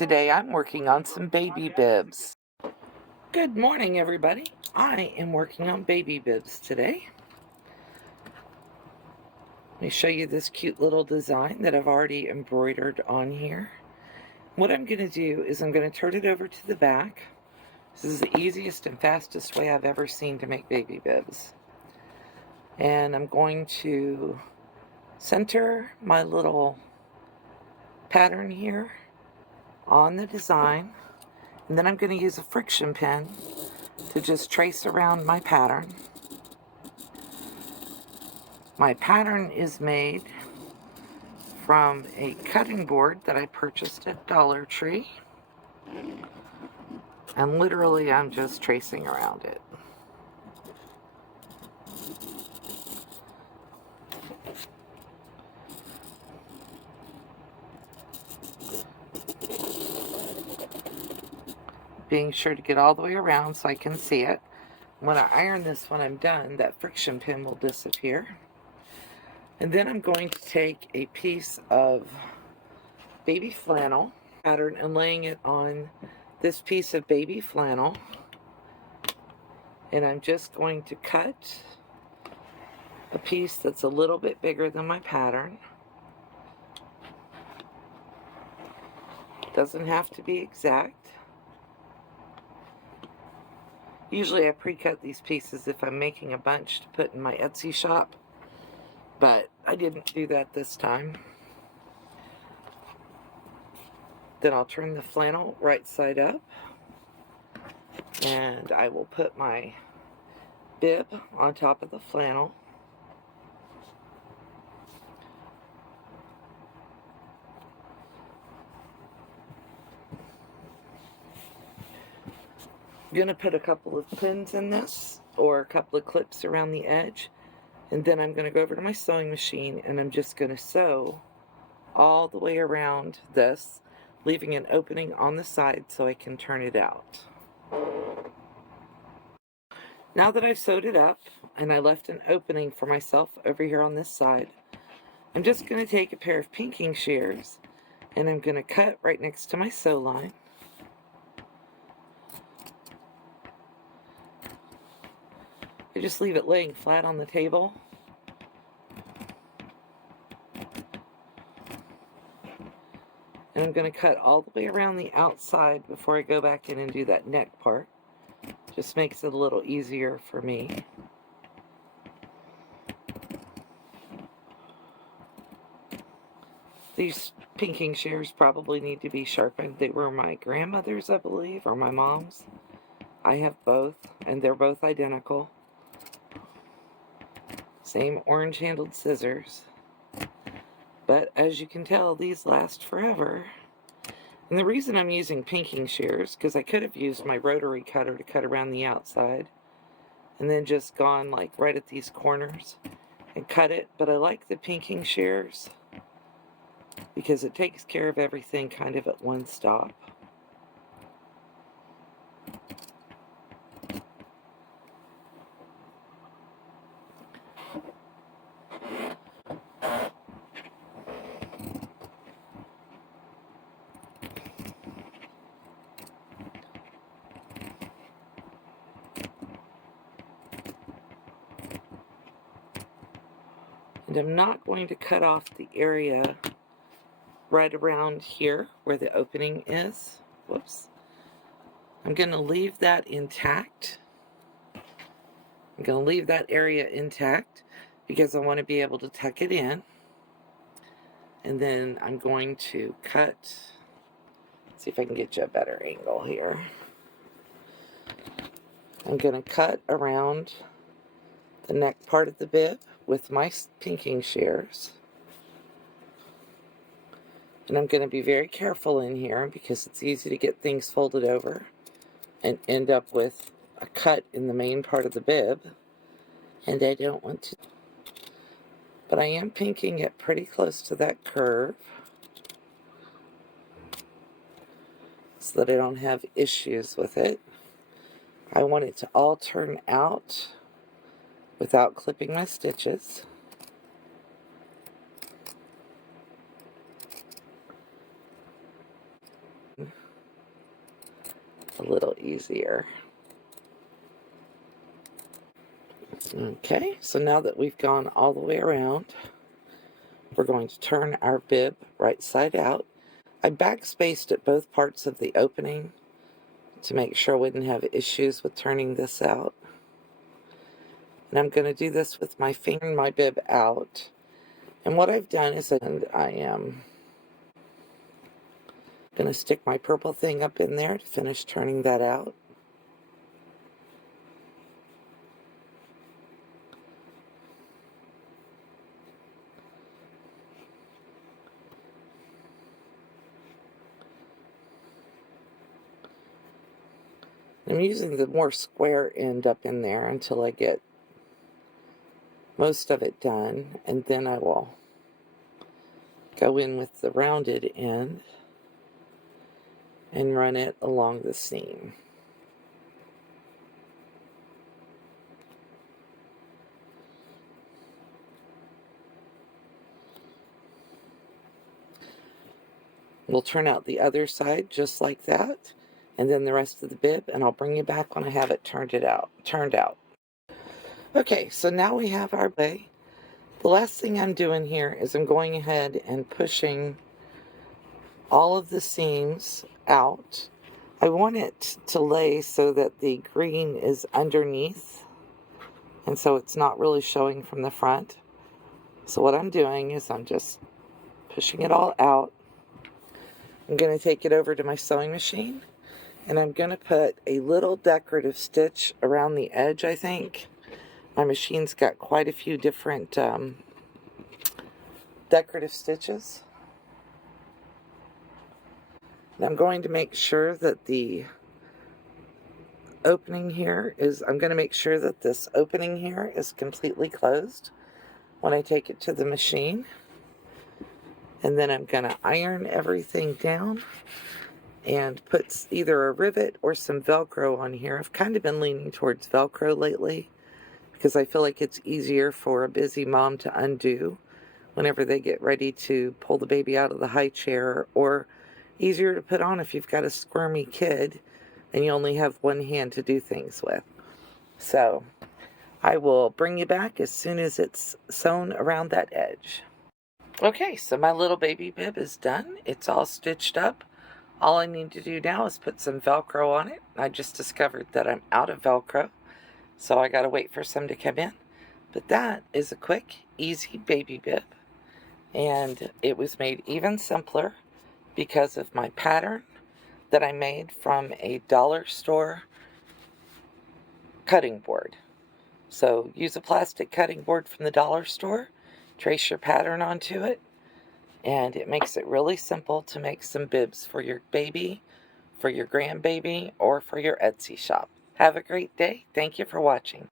Today I'm working on some baby bibs. Good morning, everybody. I am working on baby bibs today. Let me show you this cute little design that I've already embroidered on here. What I'm going to do is I'm going to turn it over to the back. This is the easiest and fastest way I've ever seen to make baby bibs. And I'm going to center my little pattern here on the design. And then I'm going to use a friction pen to just trace around my pattern. My pattern is made from a cutting board that I purchased at Dollar Tree. And literally I'm just tracing around it. Being sure to get all the way around so I can see it. When I iron this when I'm done, that friction pin will disappear. And then I'm going to take a piece of baby flannel pattern and laying it on this piece of baby flannel. And I'm just going to cut a piece that's a little bit bigger than my pattern. Doesn't have to be exact. Usually I pre-cut these pieces if I'm making a bunch to put in my Etsy shop, but I didn't do that this time. Then I'll turn the flannel right side up, and I will put my bib on top of the flannel. I'm going to put a couple of pins in this, or a couple of clips around the edge, and then I'm going to go over to my sewing machine and I'm just going to sew all the way around this, leaving an opening on the side so I can turn it out. Now that I've sewed it up and I left an opening for myself over here on this side, I'm just going to take a pair of pinking shears and I'm going to cut right next to my sew line. I just leave it laying flat on the table. And I'm going to cut all the way around the outside before I go back in and do that neck part. Just makes it a little easier for me. These pinking shears probably need to be sharpened. They were my grandmother's, I believe, or my mom's. I have both, and they're both identical. Same orange-handled scissors. But as you can tell, these last forever. And the reason I'm using pinking shears, because I could have used my rotary cutter to cut around the outside, and then just gone like right at these corners and cut it. But I like the pinking shears because it takes care of everything kind of at one stop. And I'm not going to cut off the area right around here where the opening is. Whoops. I'm going to leave that intact. I'm going to leave that area intact because I want to be able to tuck it in. And then I'm going to cut, see if I can get you a better angle here. I'm going to cut around the neck part of the bib with my pinking shears. And I'm going to be very careful in here because it's easy to get things folded over and end up with a cut in the main part of the bib. And I don't want to. But I am pinking it pretty close to that curve so that I don't have issues with it. I want it to all turn out without clipping my stitches. a little easier. Okay, so now that we've gone all the way around, we're going to turn our bib right side out. I backspaced at both parts of the opening to make sure I wouldn't have issues with turning this out. And I'm going to do this with my finger and my bib out. And what I've done is I am going to stick my purple thing up in there to finish turning that out. I'm using the more square end up in there until I get most of it done, and then I will go in with the rounded end and run it along the seam. We'll turn out the other side just like that, and then the rest of the bib, and I'll bring you back when I have it turned out. Okay, so now we have our bay. The last thing I'm doing here is I'm going ahead and pushing all of the seams out. I want it to lay so that the green is underneath, and so it's not really showing from the front. So what I'm doing is I'm just pushing it all out. I'm going to take it over to my sewing machine, and I'm going to put a little decorative stitch around the edge, I think. My machine's got quite a few different decorative stitches. And I'm going to make sure that the opening here is, I'm going to make sure that this opening here is completely closed when I take it to the machine. And then I'm going to iron everything down and put either a rivet or some Velcro on here. I've kind of been leaning towards Velcro lately because I feel like it's easier for a busy mom to undo whenever they get ready to pull the baby out of the high chair, or easier to put on if you've got a squirmy kid and you only have one hand to do things with. So I will bring you back as soon as it's sewn around that edge. Okay, so my little baby bib is done. It's all stitched up. All I need to do now is put some Velcro on it. I just discovered that I'm out of Velcro, so I gotta wait for some to come in. But that is a quick, easy baby bib. And it was made even simpler because of my pattern that I made from a dollar store cutting board. So use a plastic cutting board from the dollar store, trace your pattern onto it, and it makes it really simple to make some bibs for your baby, for your grandbaby, or for your Etsy shop. Have a great day. Thank you for watching.